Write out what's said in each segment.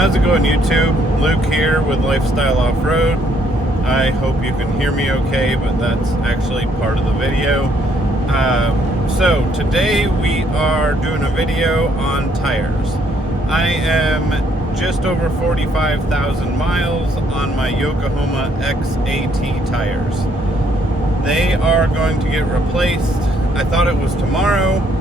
How's it going, YouTube? Luke here with Lifestyle Off-Road. I hope you can hear me okay, but that's actually part of the video. So today we are doing a video on tires. I am just over 45,000 miles on my Yokohama XAT tires. They are going to get replaced. I thought it was tomorrow.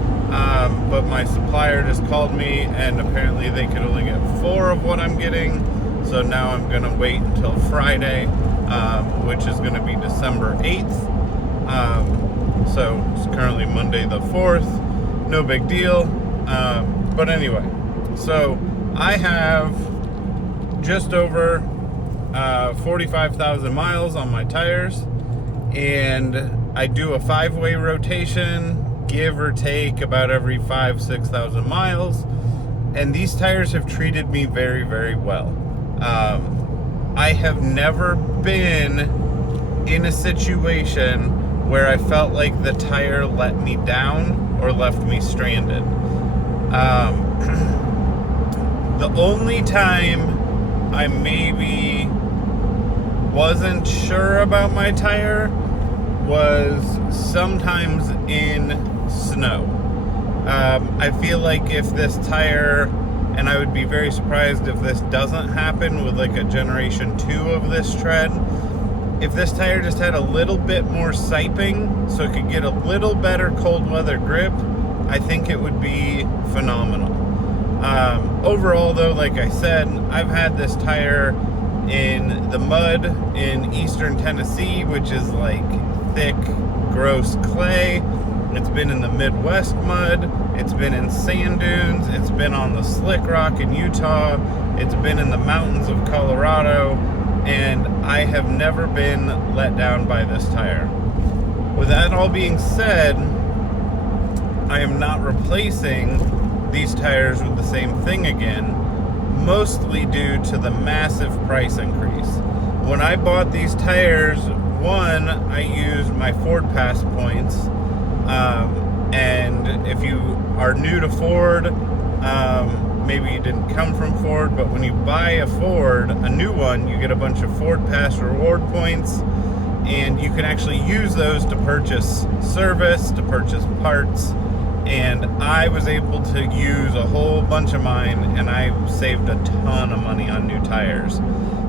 But my supplier just called me and apparently they could only get 4 of what I'm getting. So now I'm going to wait until Friday, which is going to be December 8th. So it's currently Monday the 4th. No big deal. But anyway, so I have just over 45,000 miles on my tires, and I do a 5-way rotation, give or take about every 5,000-6,000 miles, and these tires have treated me very, very well. I have never been in a situation where I felt like the tire let me down or left me stranded. The only time I maybe wasn't sure about my tire was sometimes in snow. I feel like if this tire, and I would be very surprised if this doesn't happen with like a generation 2 of this tread, if this tire just had a little bit more siping so it could get a little better cold weather grip, I think it would be phenomenal. Overall though, like I said, I've had this tire in the mud in eastern Tennessee, which is like thick, gross clay. It's been in the Midwest mud. It's been in sand dunes. It's been on the slick rock in Utah. It's been in the mountains of Colorado. And I have never been let down by this tire. With that all being said, I am not replacing these tires with the same thing again, mostly due to the massive price increase. When I bought these tires, one, I used my Ford Pass points, and if you are new to Ford, maybe you didn't come from Ford, but when you buy a Ford, a new one, you get a bunch of Ford Pass reward points, and you can actually use those to purchase service, to purchase parts. And I was able to use a whole bunch of mine, and I saved a ton of money on new tires.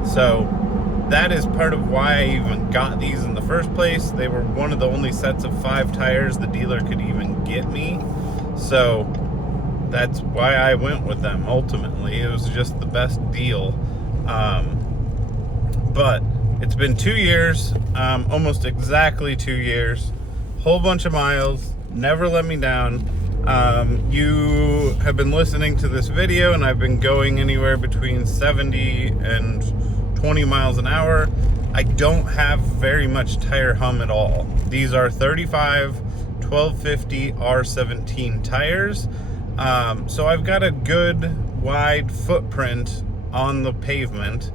So that is part of why I even got these in the first place. They were one of the only sets of 5 tires the dealer could even get me. So that's why I went with them ultimately. It was just the best deal. But it's been 2 years, almost exactly 2 years, whole bunch of miles, never let me down. You have been listening to this video and I've been going anywhere between 70 and 20 miles an hour. I don't have very much tire hum at all. These are 35 1250 R17 tires. So I've got a good wide footprint on the pavement,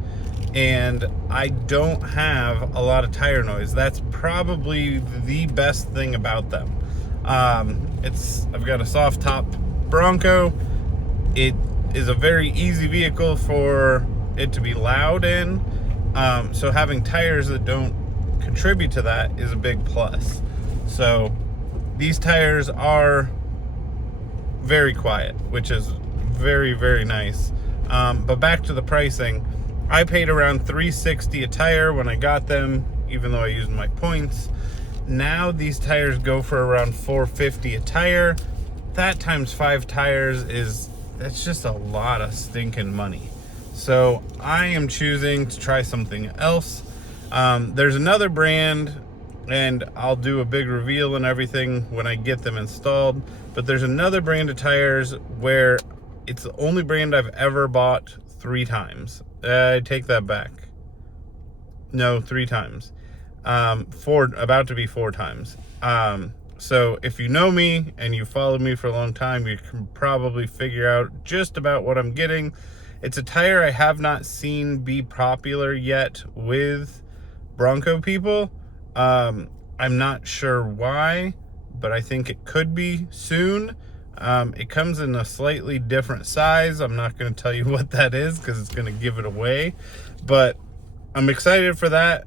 and I don't have a lot of tire noise. That's probably the best thing about them. I've got a soft top Bronco. It is a very easy vehicle for it to be loud in. So having tires that don't contribute to that is a big plus. So these tires are very quiet, which is very, very nice. But back to the pricing, I paid around $360 a tire when I got them, even though I used my points. Now these tires go for around $450 a tire. That times 5 tires that's just a lot of stinking money. So I am choosing to try something else. There's another brand, and I'll do a big reveal and everything when I get them installed, but there's another brand of tires where it's the only brand I've ever bought 3 times. I take that back. No, 3 times. About to be 4 times. So if you know me and you followed me for a long time, you can probably figure out just about what I'm getting. It's a tire I have not seen be popular yet with Bronco people. I'm not sure why, but I think it could be soon. It comes in a slightly different size. I'm not going to tell you what that is because it's going to give it away, but I'm excited for that.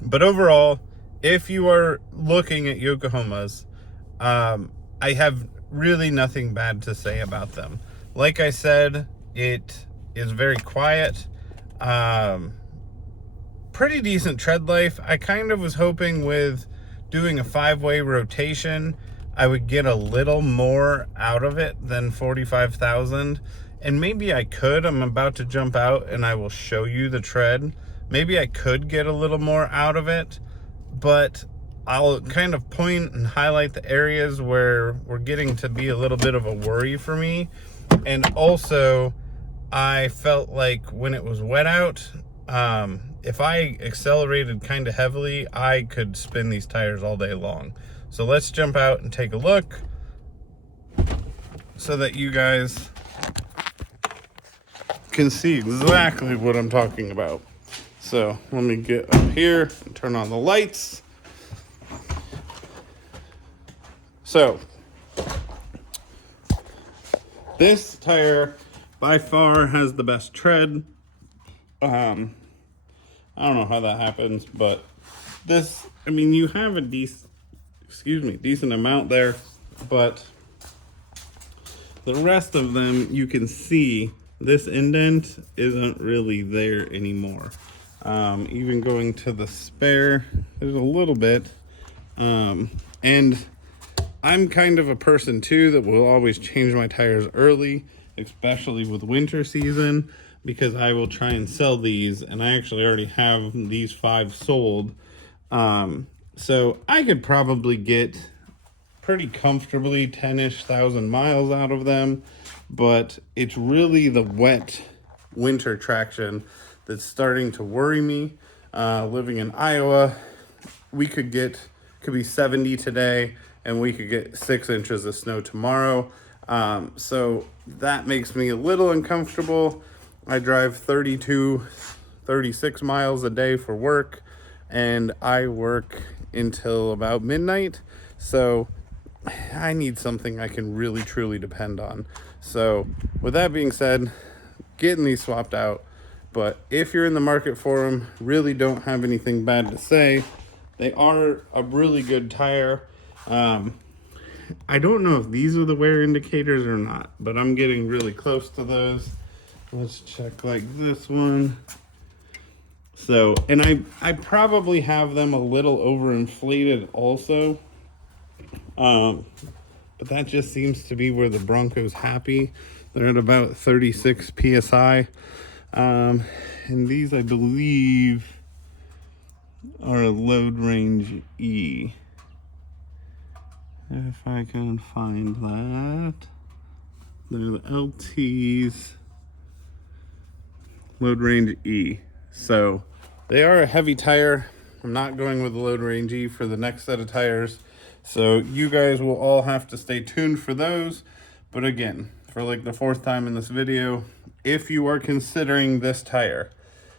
But overall, if you are looking at Yokohamas, I have really nothing bad to say about them. Like I said, it is very quiet. Pretty decent tread life. I kind of was hoping with doing a 5-way rotation, I would get a little more out of it than 45,000. And maybe I could. I'm about to jump out and I will show you the tread. Maybe I could get a little more out of it, but I'll kind of point and highlight the areas where we're getting to be a little bit of a worry for me. And also, I felt like when it was wet out, if I accelerated kind of heavily, I could spin these tires all day long. So let's jump out and take a look so that you guys can see exactly what I'm talking about. So let me get up here and turn on the lights. So this tire by far has the best tread. I don't know how that happens, but this, I mean, you have a decent amount there, but the rest of them, you can see this indent isn't really there anymore. Even going to the spare, there's a little bit. And I'm kind of a person too that will always change my tires early, especially with winter season, because I will try and sell these, and I actually already have these 5 sold. So I could probably get pretty comfortably 10-ish thousand miles out of them, but it's really the wet winter traction that's starting to worry me. Living in Iowa, could be 70 today, and we could get 6 inches of snow tomorrow. So that makes me a little uncomfortable. I drive 36 miles a day for work, and I work until about midnight. So I need something I can really truly depend on. So with that being said, getting these swapped out. But if you're in the market for them, really don't have anything bad to say. They are a really good tire. I don't know if these are the wear indicators or not, but I'm getting really close to those. Let's check like this one. So, and I probably have them a little overinflated also. But that just seems to be where the Bronco's happy. They're at about 36 PSI. And these, I believe, are a load range E. If I can find that. They're the LTs. Load range E. So they are a heavy tire. I'm not going with the load range E for the next set of tires. So you guys will all have to stay tuned for those. But again, for like the 4th time in this video, if you are considering this tire,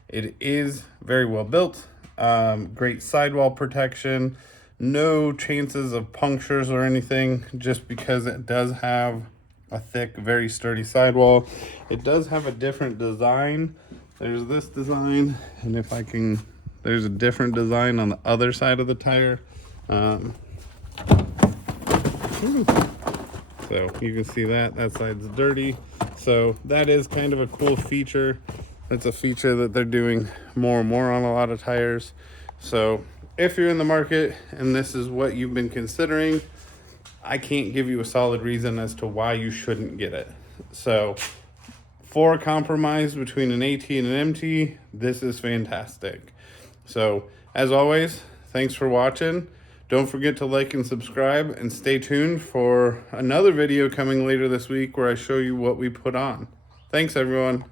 it is very well built. Great sidewall protection. No chances of punctures or anything, just because it does have a thick, very sturdy sidewall. It does have a different design. There's this design, and if I can, there's a different design on the other side of the tire. So you can see that side's dirty. So that is kind of a cool feature. That's a feature that they're doing more and more on a lot of tires. So if you're in the market and this is what you've been considering, I can't give you a solid reason as to why you shouldn't get it. So for a compromise between an AT and an MT, this is fantastic. So as always, thanks for watching. Don't forget to like and subscribe, and stay tuned for another video coming later this week where I show you what we put on. Thanks everyone.